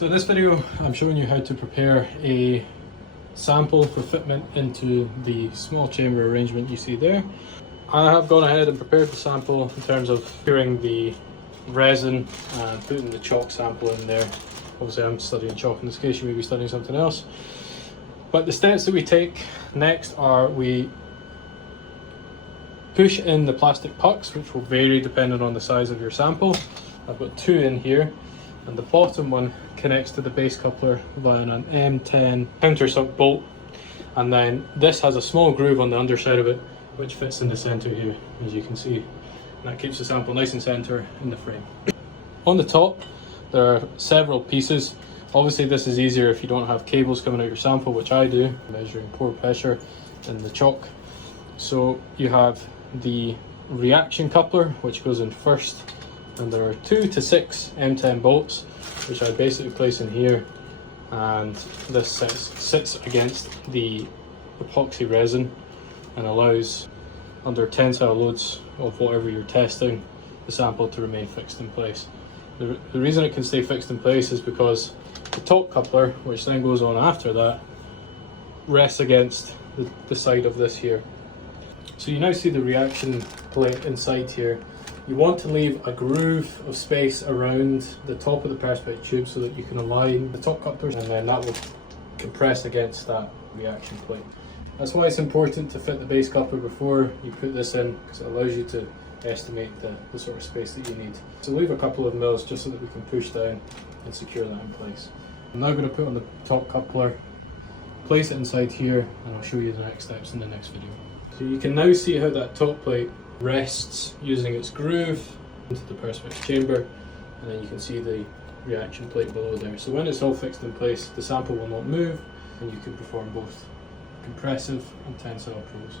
So in this video I'm showing you how to prepare a sample for fitment into the small chamber arrangement you see there. I have gone ahead and prepared the sample in terms of curing the resin and putting the chalk sample in there. Obviously I'm studying chalk in this case, you may be studying something else. But the steps that we take next are we push in the plastic pucks, which will vary depending on the size of your sample. I've got 2 in here, and the bottom one connects to the base coupler via an M10 countersunk bolt, and then this has a small groove on the underside of it which fits in the center here, as you can see, and that keeps the sample nice and center in the frame. On the top there are several pieces. Obviously this is easier if you don't have cables coming out your sample, which I do, measuring pore pressure in the chalk. So you have the reaction coupler which goes in first, and there are 2 to 6 M10 bolts which I basically place in here, and this sits against the epoxy resin and allows, under tensile loads of whatever you're testing, the sample to remain fixed in place. The reason it can stay fixed in place is because the top coupler, which then goes on after that, rests against the side of this here. So you now see the reaction plate inside here. You want to leave a groove of space around the top of the perspex tube so that you can align the top couplers, and then that will compress against that reaction plate. That's why it's important to fit the base coupler before you put this in, because it allows you to estimate the sort of space that you need. So leave a couple of mils just so that we can push down and secure that in place. I'm now going to put on the top coupler, place it inside here, and I'll show you the next steps in the next video. So you can now see how that top plate rests using its groove into the perspex chamber, and then you can see the reaction plate below there. So when it's all fixed in place, the sample will not move, and you can perform both compressive and tensile probes.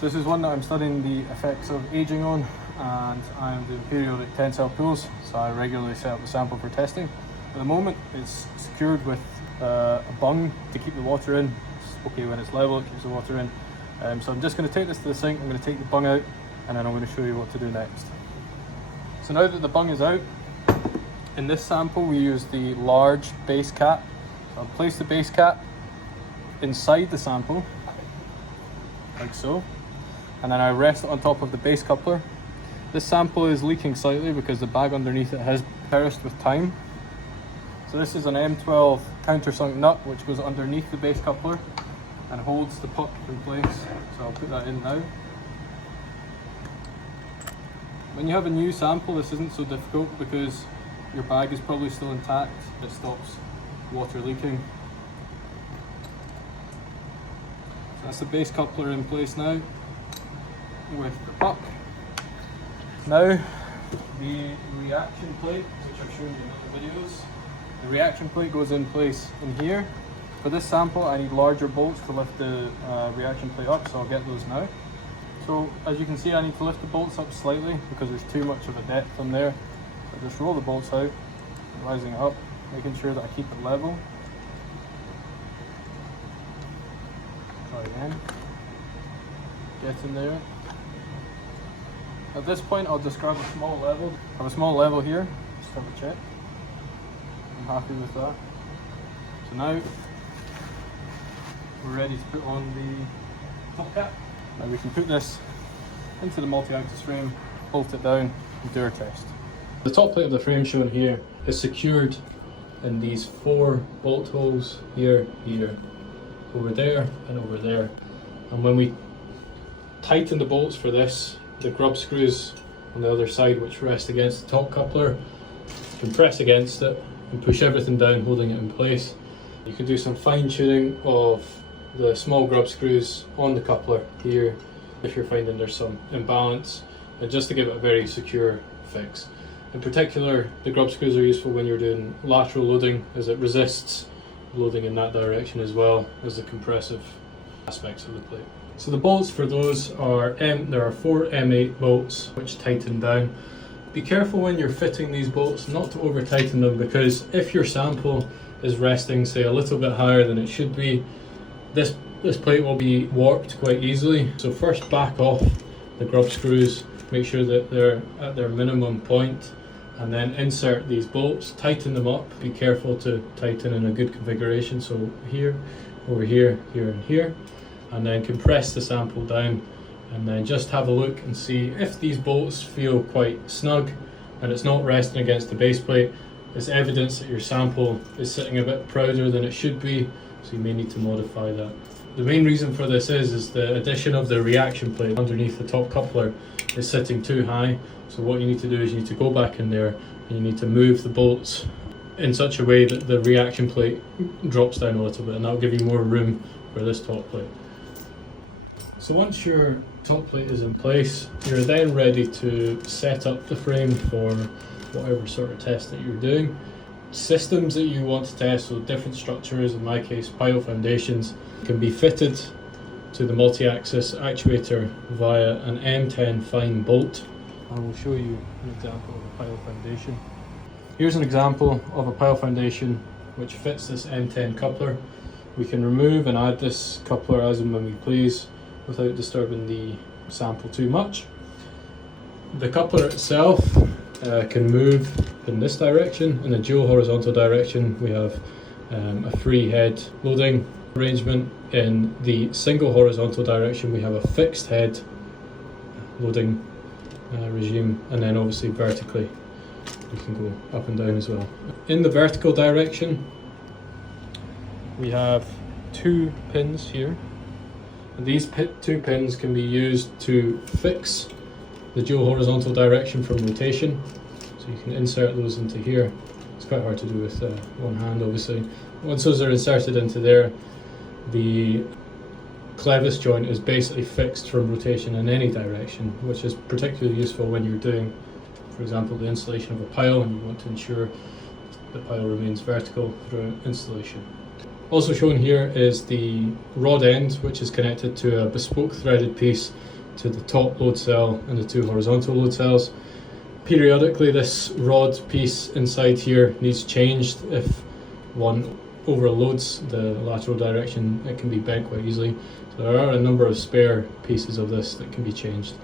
So this is one that I'm studying the effects of aging on, and I'm doing periodic tensile pulls, so I regularly set up the sample for testing. At the moment it's secured with a bung to keep the water in. It's okay when it's level, it keeps the water in. So I'm just going to take this to the sink, I'm going to take the bung out, and then I'm going to show you what to do next. So now that the bung is out, in this sample we use the large base cap. So I'll place the base cap inside the sample, like so, and then I rest it on top of the base coupler. This sample is leaking slightly because the bag underneath it has perished with time. So this is an M12 countersunk nut which goes underneath the base coupler and holds the puck in place. So I'll put that in now. When you have a new sample, this isn't so difficult because your bag is probably still intact. It stops water leaking. So that's the base coupler in place now with the puck. Now the reaction plate, which I've shown you in other videos, the reaction plate goes in place in here. For this sample I need larger bolts to lift the reaction plate up, so I'll get those now. So as you can see, I need to lift the bolts up slightly because there's too much of a depth on there. So I just roll the bolts out, rising it up, making sure that I keep it level. Try again. Get in there. At this point I'll just grab a small level. I have a small level here, just have a check. I'm happy with that. So now we're ready to put on the top cap. Now we can put this into the multi-axis frame, bolt it down, and do our test. The top plate of the frame shown here is secured in these 4 bolt holes here, here, over there, and over there. And when we tighten the bolts for this, the grub screws on the other side, which rest against the top coupler, compress against it and push everything down, holding it in place. You can do some fine tuning of the small grub screws on the coupler here if you're finding there's some imbalance, and just to give it a very secure fix. In particular, the grub screws are useful when you're doing lateral loading, as it resists loading in that direction as well as the compressive aspects of the plate. So the bolts for those are, there are 4 M8 bolts which tighten down. Be careful when you're fitting these bolts not to over tighten them, because if your sample is resting, say, a little bit higher than it should be, this plate will be warped quite easily. So first back off the grub screws make sure that they're at their minimum point, and then insert these bolts, tighten them up. Be careful to tighten in a good configuration, so here, over here, here and here, and then compress the sample down, and then just have a look and see if these bolts feel quite snug and it's not resting against the base plate. It's evidence that your sample is sitting a bit prouder than it should be, so you may need to modify that. The main reason for this is the addition of the reaction plate underneath the top coupler is sitting too high. So what you need to do is you need to go back in there and you need to move the bolts in such a way that the reaction plate drops down a little bit, and that'll give you more room for this top plate. So once your top plate is in place, you're then ready to set up the frame for whatever sort of test that you're doing. Systems that you want to test, so different structures, in my case pile foundations, can be fitted to the multi-axis actuator via an M10 fine bolt. I will show you an example of a pile foundation. Here's an example of a pile foundation which fits this M10 coupler. We can remove and add this coupler as and when we please without disturbing the sample too much. The coupler itself can move in this direction. In the dual horizontal direction we have a free head loading arrangement. In the single horizontal direction we have a fixed head loading regime, and then obviously vertically we can go up and down as well. In the vertical direction we have 2 pins here, and these 2 pins can be used to fix the dual horizontal direction from rotation. So you can insert those into here. It's quite hard to do with one hand obviously. Once those are inserted into there, the clevis joint is basically fixed from rotation in any direction, which is particularly useful when you're doing, for example, the installation of a pile and you want to ensure the pile remains vertical throughout installation. Also shown here is the rod end, which is connected to a bespoke threaded piece to the top load cell and the 2 horizontal load cells. Periodically this rod piece inside here needs changed. If one overloads the lateral direction, it can be bent quite easily. So there are a number of spare pieces of this that can be changed.